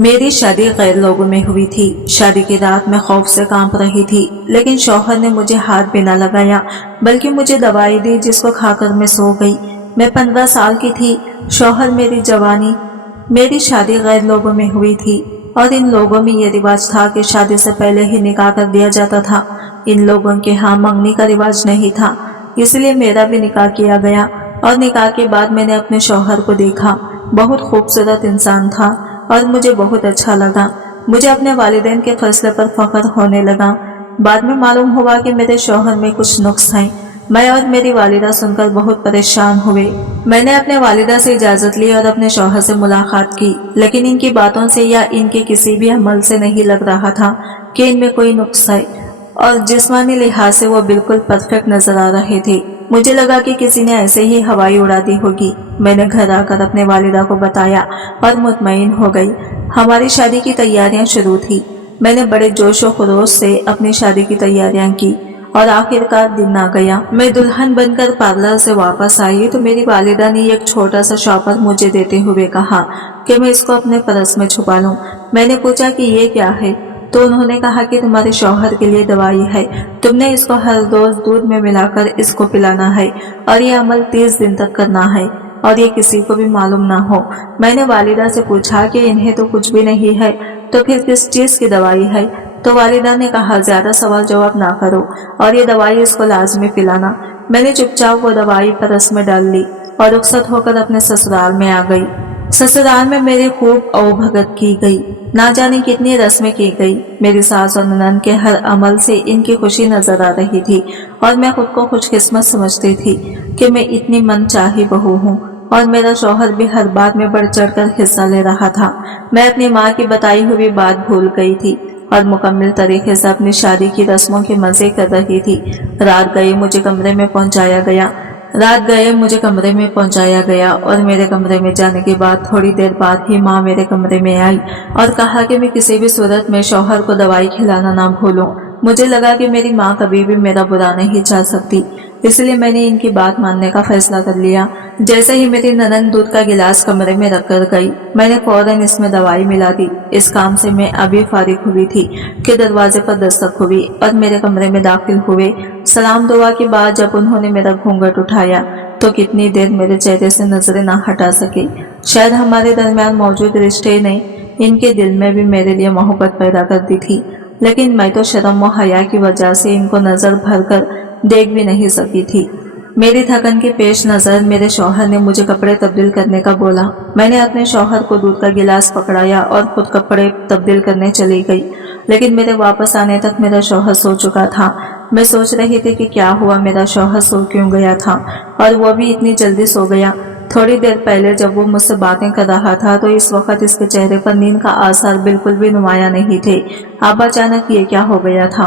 मेरी शादी गैर लोगों में हुई थी। शादी की रात मैं खौफ से कांप रही थी, लेकिन शौहर ने मुझे हाथ भी न लगाया, बल्कि मुझे दवाई दी जिसको खाकर मैं सो गई। मैं 15 साल की थी। शौहर मेरी जवानी। मेरी शादी गैर लोगों में हुई थी और इन लोगों में ये रिवाज था कि शादी से पहले ही निकाह कर दिया जाता था। इन लोगों के यहाँ मंगनी का रिवाज नहीं था, इसलिए मेरा भी निकाह किया गया। और निकाह के बाद मैंने अपने शौहर को देखा। बहुत खूबसूरत इंसान था और मुझे बहुत अच्छा लगा। मुझे अपने वालिदैन के फैसले पर फख्र होने लगा। बाद में मालूम हुआ कि मेरे शौहर में कुछ नुक्स हैं। मैं और मेरी वालिदा सुनकर बहुत परेशान हुए। मैंने अपने वालिदा से इजाजत ली और अपने शौहर से मुलाकात की, लेकिन इनकी बातों से या इनके किसी भी अमल से नहीं लग रहा था कि इनमें कोई नुक्स है, और जिस्मानी लिहाज से वो बिल्कुल परफेक्ट नजर आ रहे थे। मुझे लगा कि किसी ने ऐसे ही हवाई उड़ा दी होगी। मैंने घर आकर अपने वालिदा को बताया और मुतमईन हो गई। हमारी शादी की तैयारियां शुरू थी। मैंने बड़े जोश व खरोश से अपनी शादी की तैयारियां की और आखिरकार दिन आ गया। मैं दुल्हन बनकर पार्लर से वापस आई तो मेरी वालिदा ने एक छोटा सा शॉपर मुझे देते हुए कहा कि मैं इसको अपने पर्स में छुपा लूं। मैंने पूछा कि ये क्या है, तो उन्होंने कहा कि तुम्हारे शौहर के लिए दवाई है, तुमने इसको हर रोज दूध में मिलाकर इसको पिलाना है और ये अमल 30 दिन तक करना है और ये किसी को भी मालूम ना हो। मैंने वालिदा से पूछा कि इन्हें तो कुछ भी नहीं है, तो फिर किस चीज की दवाई है? तो वालिदा ने कहा, ज्यादा सवाल जवाब ना करो और ये दवाई इसको लाजमी पिलाना। मैंने चुपचाप वो दवाई परस में डाल ली और रुखसत होकर अपने ससुराल में आ गई। ससुराल में मेरी खूब औभगत की गई। ना जाने कितनी रस्में की गई। मेरी सास और ननद के हर अमल से इनकी खुशी नजर आ रही थी और मैं खुद को खुशकिस्मत समझती थी कि मैं इतनी मनचाही बहू हूँ और मेरा शौहर भी हर बात में बढ़ चढ़कर हिस्सा ले रहा था। मैं अपनी माँ की बताई हुई बात भूल गई थी और मुकम्मल तरीके से अपनी शादी की रस्मों के मजे कर रही थी। रात गए मुझे कमरे में पहुंचाया गया और मेरे कमरे में जाने के बाद थोड़ी देर बाद ही माँ मेरे कमरे में आई और कहा कि मैं किसी भी सूरत में शौहर को दवाई खिलाना ना भूलूं। मुझे लगा कि मेरी माँ कभी भी मेरा बुरा नहीं चाह सकती, इसलिए मैंने इनकी बात मानने का फैसला कर लिया। जैसे ही मेरी ननद दूध का गिलास कमरे में रख कर गई, मैंने फौरन इसमें दवाई मिला दी। इस काम से मैं अभी फारिग हुई थी कि दरवाजे पर दस्तक हुई और मेरे कमरे में दाखिल हुए। सलाम दुआ के बाद जब उन्होंने मेरा घूंघट उठाया तो कितनी देर मेरे चेहरे से नजरें ना हटा सके। शायद हमारे दरमियान मौजूद रिश्ते ने इनके दिल में भी मेरे लिए मोहब्बत पैदा कर दी थी, लेकिन मैं तो शर्म व हया की वजह से इनको नजर भर कर देख भी नहीं सकी थी। मेरी थकन के पेश नजर मेरे शौहर ने मुझे कपड़े तब्दील करने का बोला। मैंने अपने शौहर को दूध का गिलास पकड़ाया और खुद कपड़े तब्दील करने चली गई, लेकिन मेरे वापस आने तक मेरा शौहर सो चुका था। मैं सोच रही थी कि क्या हुआ, मेरा शौहर सो क्यों गया था और वो भी इतनी जल्दी सो गया। थोड़ी देर पहले जब वो मुझसे बातें कर रहा था तो इस वक्त इसके चेहरे पर नींद का आसार बिल्कुल भी नुमाया नहीं थे। अब अचानक ये क्या हो गया था?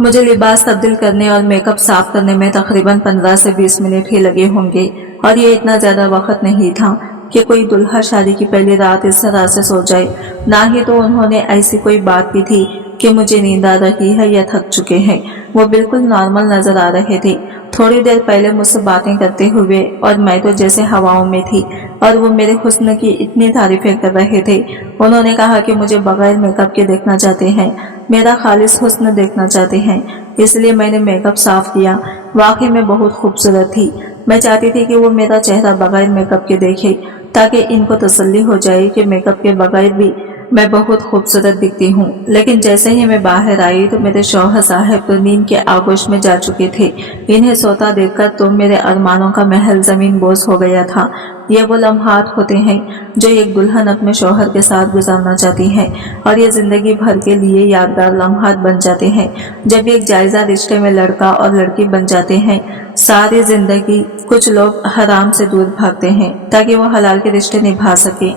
मुझे लिबास तब्दील करने और मेकअप साफ करने में तकरीबन 15 से 20 मिनट ही लगे होंगे और ये इतना ज्यादा वक्त नहीं था कि कोई दुल्हा शादी की पहली रात इस तरह से सो जाए। ना ही तो उन्होंने ऐसी कोई बात की थी कि मुझे नींद आ रही है या थक चुके हैं। वो बिल्कुल नॉर्मल नजर आ रहे थे। थोड़ी देर पहले मुझसे बातें करते हुए और मैं तो जैसे हवाओं में थी और वो मेरे हुस्न की इतनी तारीफें कर रहे थे। उन्होंने कहा कि मुझे बगैर मेकअप के देखना चाहते हैं, मेरा खालिस हुस्न देखना चाहते हैं, इसलिए मैंने मेकअप साफ किया। वाकई में बहुत खूबसूरत थी। मैं चाहती थी कि वो मेरा चेहरा बगैर मेकअप के देखे ताकि इनको तसल्ली हो जाए कि मेकअप के बगैर भी मैं बहुत खूबसूरत दिखती हूँ। लेकिन जैसे ही मैं बाहर आई तो मेरे शौहर साहब तो नींद के आगोश में जा चुके थे। इन्हें सोता देखकर तो मेरे अरमानों का महल जमीन बोझ हो गया था। ये वो लम्हात होते हैं जो एक दुल्हन अपने शौहर के साथ गुजारना चाहती है और ये जिंदगी भर के लिए यादगार लम्हात बन जाते हैं। जब एक जायजा रिश्ते में लड़का और लड़की बन जाते हैं, सारी जिंदगी कुछ लोग हराम से दूर भागते हैं ताकि वो हलाल के रिश्ते निभा सके,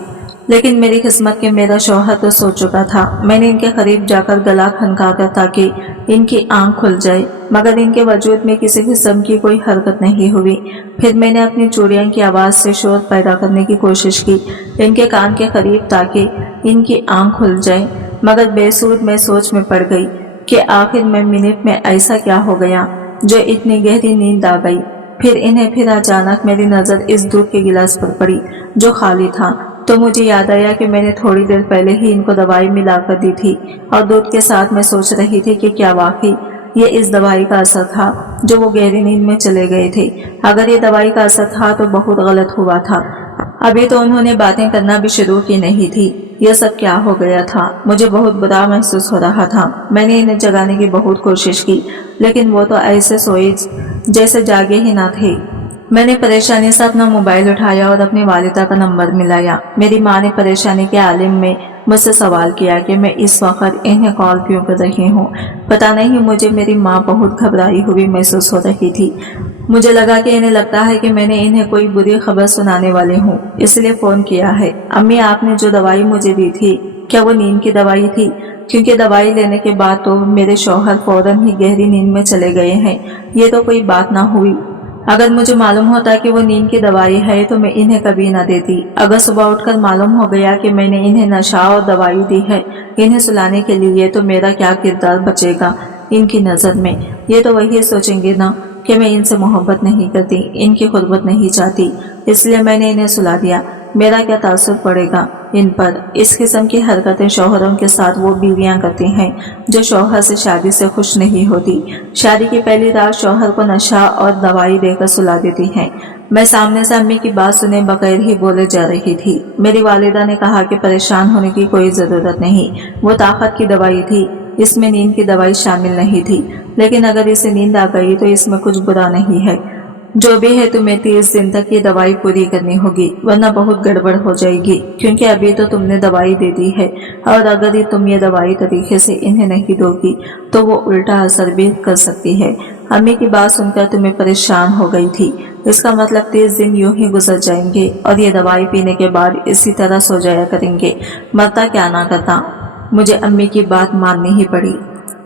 लेकिन मेरी किस्मत के मेरा शौहर तो सो चुका था। मैंने इनके करीब जाकर गला खनकाकर ताकि इनकी आंख खुल जाए, मगर इनके वजूद में किसी किस्म की कोई हरकत नहीं हुई। फिर मैंने अपनी चूड़ियों की आवाज से शोर पैदा करने की कोशिश की इनके कान के करीब ताकि इनकी आंख खुल जाए, मगर बेसूद मैं सोच में पड़ गई कि आखिर में मिनट में ऐसा क्या हो गया जो इतनी गहरी नींद आ गई। फिर अचानक मेरी नजर इस दूध के गिलास पर पड़ी जो खाली था। तो मुझे याद आया कि मैंने थोड़ी देर पहले ही इनको दवाई मिलाकर दी थी और दूध के साथ मैं सोच रही थी कि क्या वाकई ये इस दवाई का असर था जो वो गहरी नींद में चले गए थे। अगर ये दवाई का असर था तो बहुत गलत हुआ था। अभी तो उन्होंने बातें करना भी शुरू की नहीं थी। यह सब क्या हो गया था? मुझे बहुत बुरा महसूस हो रहा था। मैंने इन्हें जगाने की बहुत कोशिश की, लेकिन वो तो ऐसे सोए जैसे जागे ही ना थे। मैंने परेशानी से अपना मोबाइल उठाया और अपनी वालिदा का नंबर मिलाया। मेरी माँ ने परेशानी के आलिम में मुझसे सवाल किया कि मैं इस वक्त इन्हें कॉल क्यों कर रही हूँ। पता नहीं, मुझे मेरी माँ बहुत घबराई हुई महसूस हो रही थी। मुझे लगा कि इन्हें लगता है कि मैंने इन्हें कोई बुरी खबर सुनाने वाली हूँ, इसलिए फ़ोन किया है। अम्मी, आपने जो दवाई मुझे दी थी, क्या वो नींद की दवाई थी? क्योंकि दवाई लेने के बाद तो मेरे शौहर फौरन ही गहरी नींद में चले गए हैं। ये तो कोई बात ना हुई। अगर मुझे मालूम होता कि वो नींद की दवाई है तो मैं इन्हें कभी ना देती। अगर सुबह उठकर मालूम हो गया कि मैंने इन्हें नशा और दवाई दी है इन्हें सुलाने के लिए, तो मेरा क्या किरदार बचेगा इनकी नज़र में? ये तो वही सोचेंगे ना कि मैं इनसे मोहब्बत नहीं करती, इनकी खुर्बत नहीं चाहती, इसलिए मैंने इन्हें सुला दिया। मेरा क्या तासुर पड़ेगा इन पर? इस किस्म की हरकतें शौहरों के साथ वो बीवियां करती हैं जो शौहर से शादी से खुश नहीं होती। शादी की पहली रात शौहर को नशा और दवाई देकर सुला देती हैं। मैं सामने से अम्मी की बात सुने बगैर ही बोले जा रही थी। मेरी वालिदा ने कहा कि परेशान होने की कोई ज़रूरत नहीं, वो ताकत की दवाई थी, इसमें नींद की दवाई शामिल नहीं थी। लेकिन अगर इसे नींद आ गई तो इसमें कुछ बुरा नहीं है। जो भी है तुम्हें 30 दिन तक ये दवाई पूरी करनी होगी, वरना बहुत गड़बड़ हो जाएगी, क्योंकि अभी तो तुमने दवाई दे दी है और अगर तुम ये दवाई तरीके से इन्हें नहीं दोगी तो वो उल्टा असर भी कर सकती है। अम्मी की बात सुनकर तुम्हें परेशान हो गई थी, इसका मतलब 30 दिन यूं ही गुजर जाएंगे और ये दवाई पीने के बाद इसी तरह सो जाया करेंगे। मरता क्या ना करता। मुझे अम्मी की बात माननी ही पड़ी।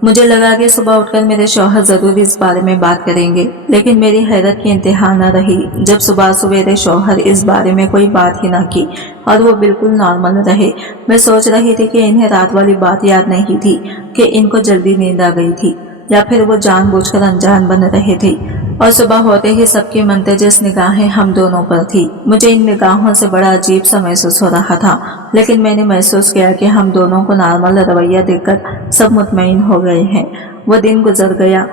मुझे लगा कि सुबह उठकर मेरे शौहर जरूर इस बारे में बात करेंगे, लेकिन मेरी हैरत की इंतहा न रही जब सुबह सवेरे शौहर इस बारे में कोई बात ही ना की और वो बिल्कुल नॉर्मल रहे। मैं सोच रही थी कि इन्हें रात वाली बात याद नहीं थी कि इनको जल्दी नींद आ गई थी, या फिर वो जानबूझकर अनजान बन रहे थे। और सुबह होते ही सबकी मुंतज़िर निगाहें हम दोनों पर थी। मुझे इन निगाहों से बड़ा अजीब सा महसूस हो रहा था, लेकिन मैंने महसूस किया कि हम दोनों को नॉर्मल रवैया देखकर सब मुतमईन हो गए हैं। वो दिन गुजर गया।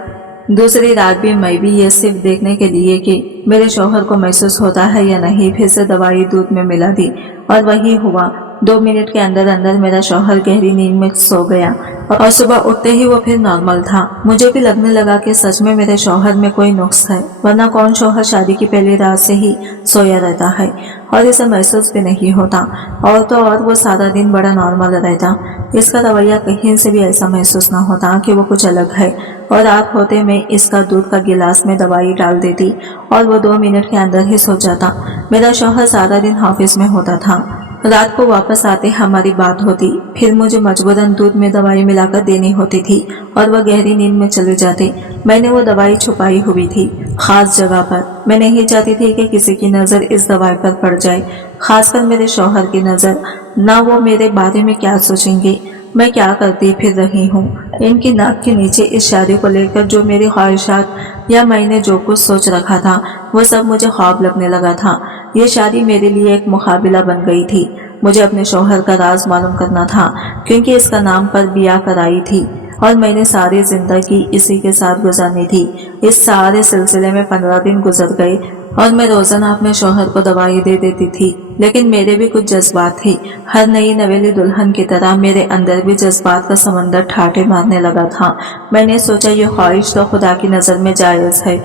दूसरी रात भी मैं भी ये सिर्फ देखने के लिए कि मेरे शौहर को महसूस होता है या नहीं, फिर से दवाई दूध में मिला दी और वही हुआ। 2 मिनट के अंदर अंदर मेरा शौहर गहरी नींद में सो गया और सुबह उठते ही वो फिर नॉर्मल था। मुझे भी लगने लगा कि सच में मेरे शौहर में कोई नुक्स है, वरना कौन शौहर शादी की पहली रात से ही सोया रहता है और इसे महसूस भी नहीं होता। और तो और वो सारा दिन बड़ा नॉर्मल रहता। इसका रवैया कहीं से भी ऐसा महसूस ना होता कि वो कुछ अलग है। और रात होते में इसका दूध का गिलास में दवाई डाल देती और वो 2 मिनट के अंदर ही सो जाता। मेरा शौहर सारा दिन ऑफिस में होता था। रात को वापस आते हमारी बात होती, फिर मुझे मजबूरन दूध में दवाई मिलाकर देनी होती थी और वह गहरी नींद में चले जाते। मैंने वो दवाई छुपाई हुई थी खास जगह पर। मैं नहीं चाहती थी कि किसी की नज़र इस दवाई पर पड़ जाए, खासकर मेरे शौहर की नज़र। ना वो मेरे बारे में क्या सोचेंगे, मैं क्या करती फिर रही हूँ इनकी नाक के नीचे। इस शादी को लेकर जो मेरी ख्वाहिशात या मैंने जो कुछ सोच रखा था वो सब मुझे ख्वाब लगने लगा था। ये शादी मेरे लिए एक मुकाबला बन गई थी। मुझे अपने शौहर का राज मालूम करना था, क्योंकि इसका नाम पर बिया कराई थी और मैंने सारी जिंदगी इसी के साथ गुजारनी थी। इस सारे सिलसिले में 15 दिन गुजर गए और मैं रोजाना अपने शौहर को दवाई दे देती थी, लेकिन मेरे भी कुछ जज्बात थे। हर नई नवेली दुल्हन की तरह मेरे अंदर भी जज्बात का समंदर ठाटे मारने लगा था। मैंने सोचा ये ख्वाहिश तो खुदा की नज़र में जायज़ है,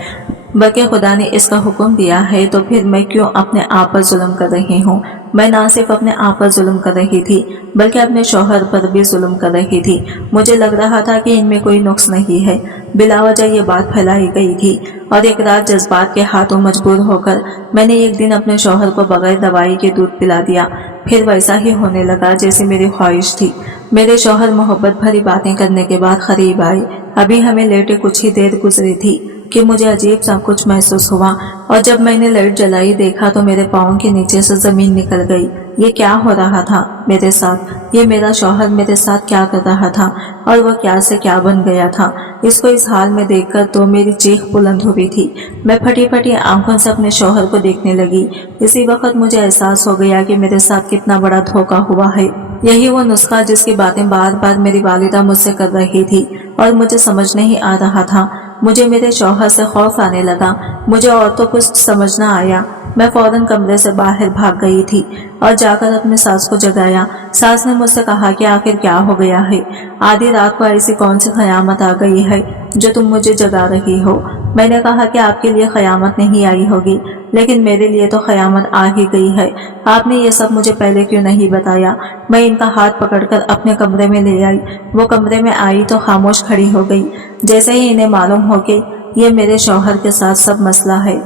बल्कि खुदा ने इसका हुक्म दिया है, तो फिर मैं क्यों अपने आप पर जुल्म कर रही हूँ। मैं ना सिर्फ अपने आप पर जुल्म कर रही थी बल्कि अपने शौहर पर भी जुल्म कर रही थी। मुझे लग रहा था कि इनमें कोई नुक्स नहीं है। बिलावजह ये बात फैलाई गई थी और एक रात जज्बात के हाथों मजबूर होकर मैंने एक दिन अपने शौहर को बगैर दवाई के दूध पिला दिया। फिर वैसा ही होने लगा जैसे मेरी ख्वाहिश थी। मेरे शौहर मोहब्बत भरी बातें करने के बाद करीब आए। अभी हमें लेटे कुछ ही देर गुजरी थी कि मुझे अजीब सा कुछ महसूस हुआ और जब मैंने लाइट जलाई देखा तो मेरे पाँव के नीचे से जमीन निकल गई। ये क्या हो रहा था मेरे साथ? ये मेरा शौहर मेरे साथ क्या कर रहा था और वह क्या से क्या बन गया था? इसको इस हाल में देखकर तो मेरी चीख बुलंद हुई थी। मैं फटी फटी आंखों से अपने शौहर को देखने लगी। इसी वक्त मुझे एहसास हो गया कि मेरे साथ कितना बड़ा धोखा हुआ है। यही वो नुस्खा जिसकी बातें बार बार मेरी वालिदा मुझसे कर रही थी और मुझे समझ नहीं आ रहा था। मुझे मेरे शौहर से खौफ आने लगा। मुझे और तो कुछ समझ न आया। मैं फौरन कमरे से बाहर भाग गई थी और जाकर अपने सास को जगाया। सास ने मुझसे कहा कि आखिर क्या हो गया है? आधी रात को ऐसी कौन सी क़यामत आ गई है जो तुम मुझे जगा रही हो? मैंने कहा कि आपके लिए क़यामत नहीं आई होगी, लेकिन मेरे लिए तो क़यामत आ ही गई है। आपने ये सब मुझे पहले क्यों नहीं बताया? मैं इनका हाथ पकड़कर अपने कमरे में ले आई। वो कमरे में आई तो खामोश खड़ी हो गई। जैसे ही इन्हें मालूम हो कि ये मेरे शौहर के साथ सब मसला है।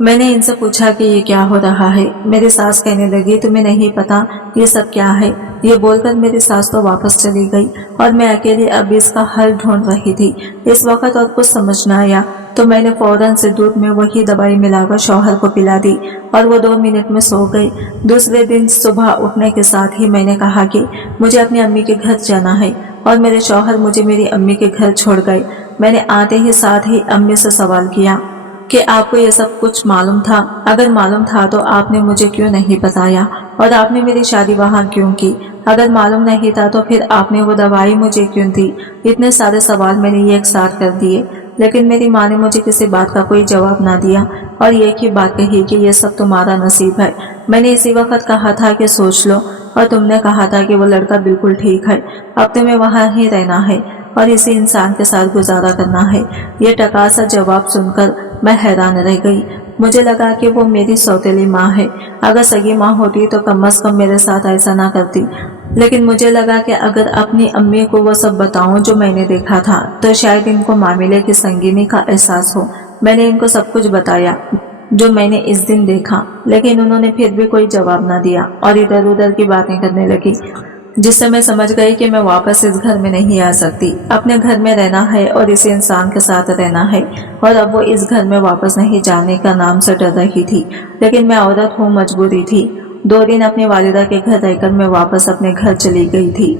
मैंने इनसे पूछा कि ये क्या हो रहा है। मेरी सास कहने लगी, तुम्हें नहीं पता ये सब क्या है? ये बोलकर मेरी सास तो वापस चली गई और मैं अकेली अब इसका हल ढूंढ रही थी। इस वक्त और कुछ समझ न आया तो मैंने फौरन से दूध में वही दवाई मिलाकर शौहर को पिला दी और वो 2 मिनट में सो गई। दूसरे दिन सुबह उठने के साथ ही मैंने कहा कि मुझे अपनी अम्मी के घर जाना है और मेरे शौहर मुझे मेरी अम्मी के घर छोड़ गए। मैंने आते ही साथ ही अम्मी से सवाल किया कि आपको ये सब कुछ मालूम था? अगर मालूम था तो आपने मुझे क्यों नहीं बताया और आपने मेरी शादी वहाँ क्यों की? अगर मालूम नहीं था तो फिर आपने वो दवाई मुझे क्यों दी? इतने सारे सवाल मैंने एक साथ कर दिए, लेकिन मेरी माँ ने मुझे किसी बात का कोई जवाब ना दिया और एक ही बात कही कि ये सब तुम्हारा नसीब है। मैंने इसी वक्त कहा था कि सोच लो और तुमने कहा था कि वो लड़का बिल्कुल ठीक है, अब तुम्हें वहाँ ही रहना है और इसी इंसान के साथ गुजारा करना है। ये टका सा जवाब सुनकर मैं हैरान रह गई। मुझे लगा कि वो मेरी सौतेली माँ है। अगर सगी माँ होती तो कम से कम मेरे साथ ऐसा ना करती, लेकिन मुझे लगा कि अगर अपनी अम्मी को वो सब बताऊं जो मैंने देखा था तो शायद इनको मामले की संगीनी का एहसास हो। मैंने इनको सब कुछ बताया जो मैंने इस दिन देखा, लेकिन उन्होंने फिर भी कोई जवाब ना दिया और इधर उधर की बातें करने लगी, जिससे मैं समझ गई कि मैं वापस इस घर में नहीं आ सकती। अपने घर में रहना है और इस इंसान के साथ रहना है और अब वो इस घर में वापस नहीं जाने का नाम से डर रही थी। लेकिन मैं औरत हूँ, मजबूरी थी। 2 दिन अपनी वालिदा के घर रहकर मैं वापस अपने घर चली गई थी,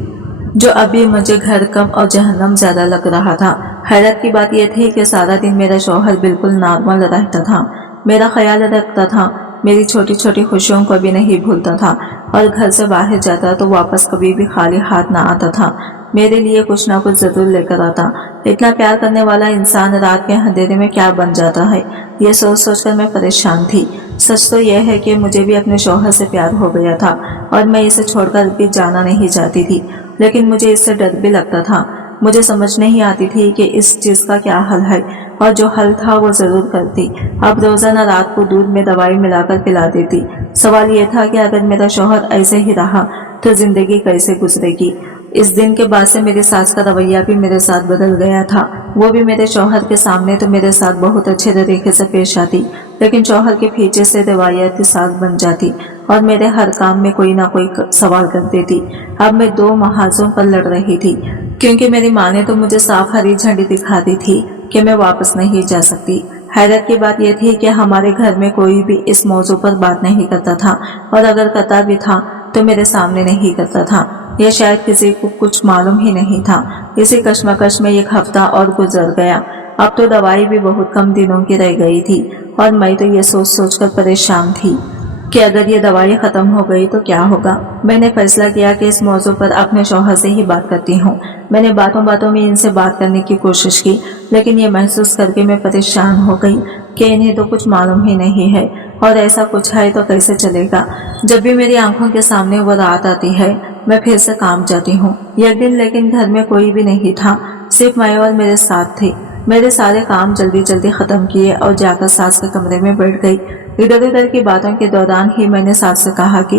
जो अभी मुझे घर कम और जहन्नम ज्यादा लग रहा था। हैरत की बात यह थी कि सारा दिन मेरा शौहर बिल्कुल नॉर्मल रहता था, मेरा ख्याल रखता था, मेरी छोटी छोटी खुशियों को भी नहीं भूलता था और घर से बाहर जाता तो वापस कभी भी खाली हाथ ना आता था। मेरे लिए कुछ ना कुछ जरूर लेकर आता। इतना प्यार करने वाला इंसान रात के अंधेरे में क्या बन जाता है, ये सोच सोचकर मैं परेशान थी। सच तो यह है कि मुझे भी अपने शौहर से प्यार हो गया था और मैं इसे छोड़कर भी जाना नहीं चाहती थी, लेकिन मुझे इससे डर भी लगता था। मुझे समझ नहीं आती थी कि इस चीज का क्या हल है, और जो हल था वो जरूर करती। अब रोजाना रात को दूध में दवाई मिलाकर पिला देती। सवाल ये था कि अगर मेरा शौहर ऐसे ही रहा तो जिंदगी कैसे गुजरेगी। इस दिन के बाद से मेरी सास का रवैया भी मेरे साथ बदल गया था। वो भी मेरे शौहर के सामने तो मेरे साथ बहुत अच्छे तरीके से पेश आती, लेकिन शौहर के पीछे से रवायती सास बन जाती और मेरे हर काम में कोई ना कोई सवाल कर देती। अब मैं 2 महाजों पर लड़ रही थी, क्योंकि मेरी माँ ने तो मुझे साफ हरी झंडी दिखा दी थी कि मैं वापस नहीं जा सकती। हैरत की बात यह थी कि हमारे घर में कोई भी इस मौजू पर बात नहीं करता था, और अगर करता भी था तो मेरे सामने नहीं करता था, या शायद किसी को कुछ मालूम ही नहीं था। इसी कश्मकश में 1 हफ्ता और गुजर गया। अब तो दवाई भी बहुत कम दिनों की रह गई थी और मैं तो ये सोच सोच कर परेशान थी कि अगर ये दवाई खत्म हो गई तो क्या होगा। मैंने फैसला किया कि इस मौजू पर अपने शौहर से ही बात करती हूँ। मैंने बातों बातों में इनसे बात करने की कोशिश की, लेकिन ये महसूस करके मैं परेशान हो गई कि इन्हें तो कुछ मालूम ही नहीं है, और ऐसा कुछ है तो कैसे चलेगा। जब भी मेरी आंखों के सामने वो रात आती है मैं फिर से काम जाती हूँ। एक दिन लेकिन घर में कोई भी नहीं था, सिर्फ मैं और मेरे साथ थे। मेरे सारे काम जल्दी जल्दी खत्म किए और जाकर सास के कमरे में बैठ गई। इधर उधर की बातों के दौरान ही मैंने सास से कहा कि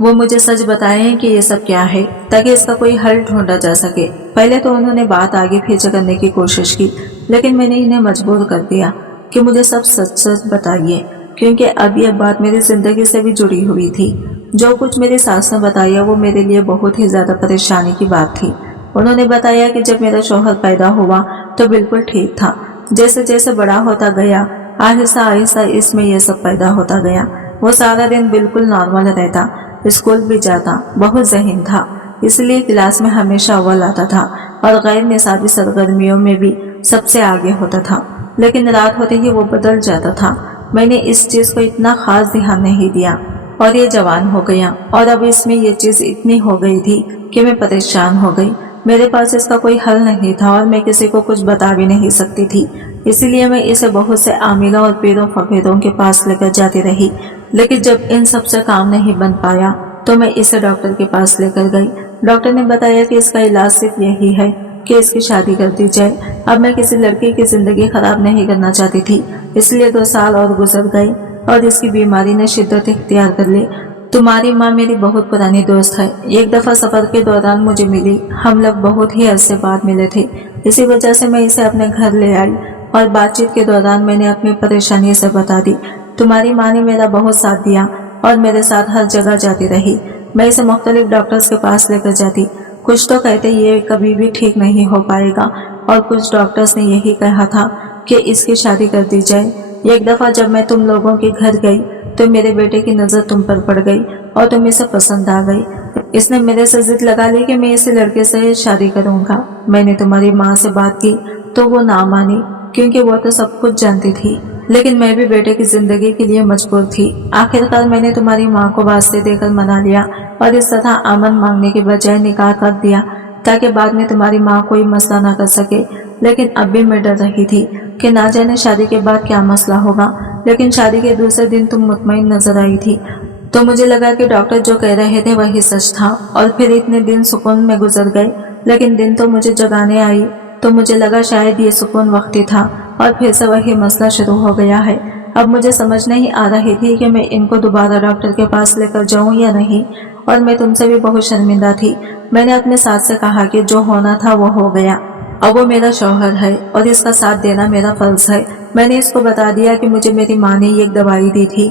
वो मुझे सच बताएं कि ये सब क्या है, ताकि इसका कोई हल ढूंढा जा सके। पहले तो उन्होंने बात आगे पीछे करने की कोशिश की, लेकिन मैंने इन्हें मजबूर कर दिया कि मुझे सब सच सच बताइए, क्योंकि अब यह बात मेरी जिंदगी से भी जुड़ी हुई थी। जो कुछ मेरी सास ने बताया वो मेरे लिए बहुत ही ज्यादा परेशानी की बात थी। उन्होंने बताया कि जब मेरा शौहर पैदा हुआ तो बिल्कुल ठीक था, जैसे जैसे बड़ा होता गया आहिस्ता आहिस्ता इसमें ये सब पैदा होता गया। वो सारा दिन बिल्कुल नॉर्मल रहता, स्कूल भी जाता, बहुत ज़हीन था, इसलिए क्लास में हमेशा अव्वल आता था और गैर निसाबी सरगर्मियों में भी सबसे आगे होता था। लेकिन रात होते ही वो बदल जाता था। मैंने इस चीज़ को इतना खास ध्यान नहीं दिया और ये जवान हो गया और अब इसमें ये चीज़ इतनी हो गई थी कि मैं परेशान हो गई। मेरे पास इसका कोई हल नहीं था और मैं किसी को कुछ बता भी नहीं सकती थी, इसीलिए मैं इसे बहुत से आमिलों और पीरों फकीरों के पास लेकर जाती रही। लेकिन जब इन सब से काम नहीं बन पाया तो मैं इसे डॉक्टर के पास लेकर गई। डॉक्टर ने बताया कि इसका इलाज सिर्फ यही है कि इसकी शादी कर दी जाए। अब मैं किसी लड़की की जिंदगी खराब नहीं करना चाहती थी, इसलिए 2 साल और गुजर गए और इसकी बीमारी ने शिद्दत इख्तियार कर ली। तुम्हारी माँ मेरी बहुत पुरानी दोस्त है, एक दफा सफर के दौरान मुझे मिली। हम लोग बहुत ही अरसे बाद मिले थे, इसी वजह से मैं इसे अपने घर ले आई और बातचीत के दौरान मैंने अपनी परेशानी इसे बता दी। तुम्हारी माँ ने मेरा बहुत साथ दिया और मेरे साथ हर जगह जाती रही। मैं इसे मुख्तलिफ डॉक्टर्स के पास लेकर जाती। कुछ तो कहते ये कभी भी ठीक नहीं हो पाएगा और कुछ डॉक्टर्स ने यही कहा था कि इसकी शादी कर दी जाए। एक दफ़ा जब मैं तुम लोगों के घर गई तो मेरे बेटे की नज़र तुम पर पड़ गई और तुम इसे पसंद आ गई। इसने मेरे से जिद लगा ली कि मैं इस लड़के से शादी करूँगा। मैंने तुम्हारी माँ से बात की तो वो ना मानी, क्योंकि वो तो सब कुछ जानती थी, लेकिन मैं भी बेटे की जिंदगी के लिए मजबूर थी। आखिरकार मैंने तुम्हारी माँ को वास्ते देकर मना लिया और इस तरह आमन मांगने के बजाय निकाह कर दिया, ताकि बाद में तुम्हारी माँ कोई मसला ना कर सके। लेकिन अब भी मैं डर रही थी कि ना जाने शादी के बाद क्या मसला होगा। लेकिन शादी के दूसरे दिन तुम मुतमईन नजर आई थी, तो मुझे लगा कि डॉक्टर जो कह रहे थे वही सच था। और फिर इतने दिन सुकून में गुजर गए, लेकिन दिन तो मुझे जगाने आई तो मुझे लगा शायद ये सुकून वक्ती था और फिर से वही मसला शुरू हो गया है। अब मुझे समझ नहीं आ रही थी कि मैं इनको दोबारा डॉक्टर के पास लेकर जाऊं या नहीं, और मैं तुमसे भी बहुत शर्मिंदा थी। मैंने अपने सास से कहा कि जो होना था वो हो गया, अब वो मेरा शौहर है और इसका साथ देना मेरा फर्ज है। मैंने इसको बता दिया कि मुझे मेरी माँ ने एक दवाई दी थी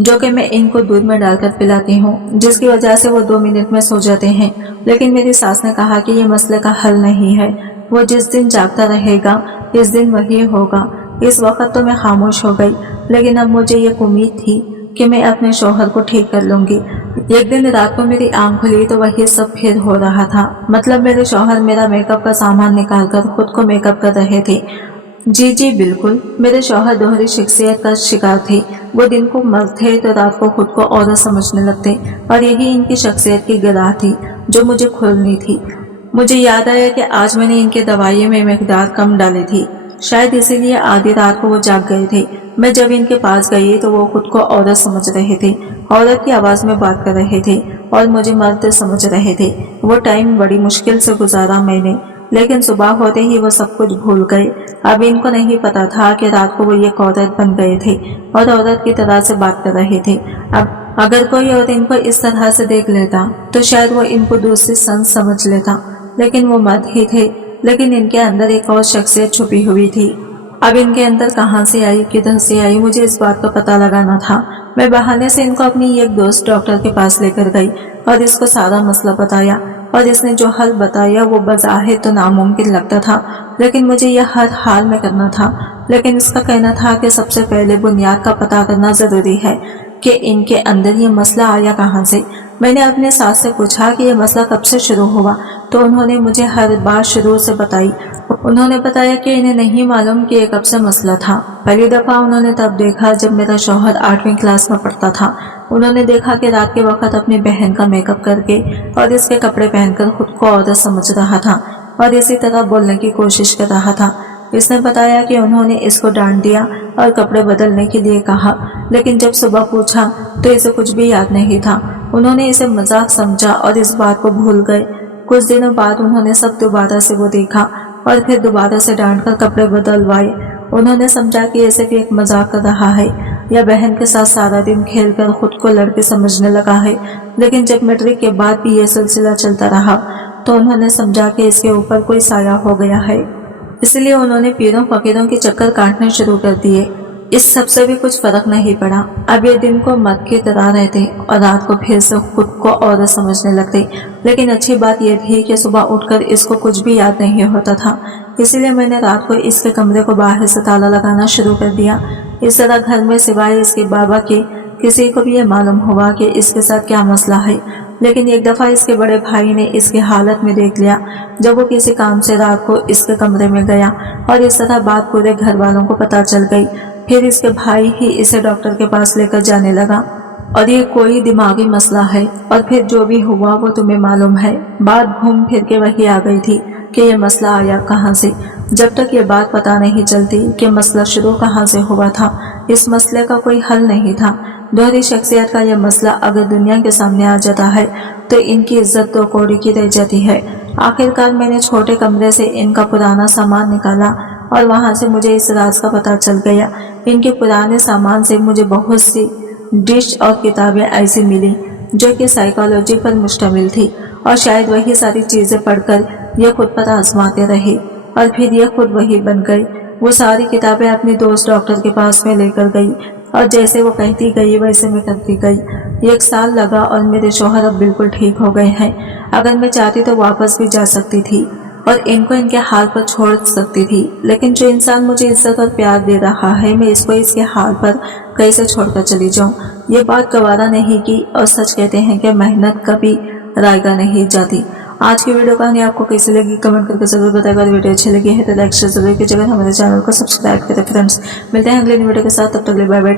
जो कि मैं इनको दूध में डालकर पिलाती हूँ, जिसकी वजह से वो 2 मिनट में सो जाते हैं। लेकिन मेरी सास ने कहा कि ये मसले का हल नहीं है, वो जिस दिन जागता रहेगा इस दिन वही होगा। इस वक्त तो मैं खामोश हो गई, लेकिन अब मुझे ये उम्मीद थी कि मैं अपने शौहर को ठीक कर लूंगी। एक दिन रात को मेरी आंख खुली तो वही सब फिर हो रहा था। मतलब मेरे शौहर मेरा मेकअप का सामान निकालकर खुद को मेकअप कर रहे थे। जी बिल्कुल, मेरे शौहर दोहरी शख्सियत का शिकार थे। वो दिन को मर्द थे तो रात को खुद को औरत समझने लगते, और यही इनकी शख्सियत की गिराह थी जो मुझे खोलनी थी। मुझे याद आया कि आज मैंने इनके दवाइयों में मिकदार कम डाली थी, शायद इसीलिए आधी रात को वो जाग गए थे। मैं जब इनके पास गई तो वो खुद को औरत समझ रहे थे, औरत की आवाज़ में बात कर रहे थे और मुझे मर्द समझ रहे थे। वो टाइम बड़ी मुश्किल से गुजारा मैंने, लेकिन सुबह होते ही वो सब कुछ भूल गए। अब इनको नहीं पता था कि रात को वो एक औरत बन गए थे और औरत की तरह से बात कर रहे थे। अब अगर कोई और इनको इस तरह से देख लेता तो शायद वो इनको दूसरी संस समझ लेता, लेकिन वो मर्द ही थे। लेकिन इनके अंदर एक और शख्सियत छुपी हुई थी। अब इनके अंदर कहाँ से आई, किधर से आई, मुझे इस बात का पता लगाना था। मैं बहाने से इनको अपनी एक दोस्त डॉक्टर के पास लेकर गई और इसको सारा मसला बताया, और इसने जो हल बताया वो बज़ाहिर तो नामुमकिन लगता था, लेकिन मुझे यह हर हाल में करना था। लेकिन इसका कहना था कि सबसे पहले बुनियाद का पता करना जरूरी है कि इनके अंदर ये मसला आया कहाँ से। मैंने अपने सास से पूछा कि यह मसला कब से शुरू हुआ, तो उन्होंने मुझे हर बात शुरू से बताई। उन्होंने बताया कि इन्हें नहीं मालूम कि ये कब से मसला था। पहली दफ़ा उन्होंने तब देखा जब मेरा शौहर 8वीं क्लास में पढ़ता था। उन्होंने देखा कि रात के वक्त अपनी बहन का मेकअप करके और इसके कपड़े पहनकर खुद को औरत समझ रहा था और इसी तरह बोलने की कोशिश कर रहा था। इसने बताया कि उन्होंने इसको डांट दिया और कपड़े बदलने के लिए कहा, लेकिन जब सुबह पूछा तो इसे कुछ भी याद नहीं था। उन्होंने इसे मजाक समझा और इस बात को भूल गए। कुछ दिनों बाद उन्होंने सब दोबारा से वो देखा और फिर दोबारा से डांट कर कपड़े बदलवाए। उन्होंने समझा कि ये सिर्फ एक मजाक कर रहा है या बहन के साथ सारा दिन खेलकर खुद को लड़के समझने लगा है। लेकिन जब मैट्रिक के बाद भी ये सिलसिला चलता रहा तो उन्होंने समझा कि इसके ऊपर कोई साया हो गया है, इसलिए उन्होंने पीरों फकीरों के चक्कर काटने शुरू कर दिए। इस सब से भी कुछ फर्क नहीं पड़ा। अब ये दिन को मत की तरह रहते और रात को फिर से खुद को औरत समझने लगते। लेकिन अच्छी बात यह थी कि सुबह उठकर इसको कुछ भी याद नहीं होता था, इसीलिए मैंने रात को इसके कमरे को बाहर से ताला लगाना शुरू कर दिया। इस तरह घर में सिवाय इसके बाबा के किसी को भी ये मालूम होगा कि इसके साथ क्या मसला है। लेकिन एक दफा इसके बड़े भाई ने इसकी हालत में देख लिया जब वो किसी काम से रात को इसके कमरे में गया और इस तरह बात पूरे घर वालों को पता चल गई। फिर इसके भाई ही इसे डॉक्टर के पास लेकर जाने लगा और ये कोई दिमागी मसला है और फिर जो भी हुआ वो तुम्हें मालूम है। बात घूम फिर के वही आ गई थी कि ये मसला आया कहाँ से। जब तक ये बात पता नहीं चलती कि मसला शुरू कहाँ से हुआ था, इस मसले का कोई हल नहीं था। दोहरी शख्सियत का यह मसला अगर दुनिया के सामने आ जाता है तो इनकी इज्जत तो कौड़ी की रह जाती है। आखिरकार मैंने छोटे कमरे से इनका पुराना सामान निकाला और वहां से मुझे इस राज का पता चल गया। इनके पुराने सामान से मुझे बहुत सी डिश और किताबें ऐसी मिली जो कि साइकोलॉजी पर मुश्तमिल थी और शायद वही सारी चीजें पढ़कर यह खुद पर आजमाते रहे और फिर यह खुद वही बन गई। वो सारी किताबें अपने दोस्त डॉक्टर के पास में लेकर गई और जैसे वो कहती गई वैसे मैं करती गई। 1 साल लगा और मेरे शौहर अब बिल्कुल ठीक हो गए हैं। अगर मैं चाहती तो वापस भी जा सकती थी और इनको इनके हाल पर छोड़ सकती थी, लेकिन जो इंसान मुझे इज्जत और प्यार दे रहा है मैं इसको इसके हाल पर कैसे छोड़कर चली जाऊं। ये बात गवारा नहीं की और सच कहते हैं कि मेहनत कभी रायगा नहीं जाती। आज की वीडियो कहानी आपको कैसी लगी कमेंट करके जरूर बताएगा। अगर वीडियो अच्छी लगी है तो लाइक शेयर जरूर कीजिएगा, हमारे चैनल को सब्सक्राइब करें फ्रेंड्स। मिलते हैं अगले वीडियो के साथ, तब तक बाय बाय।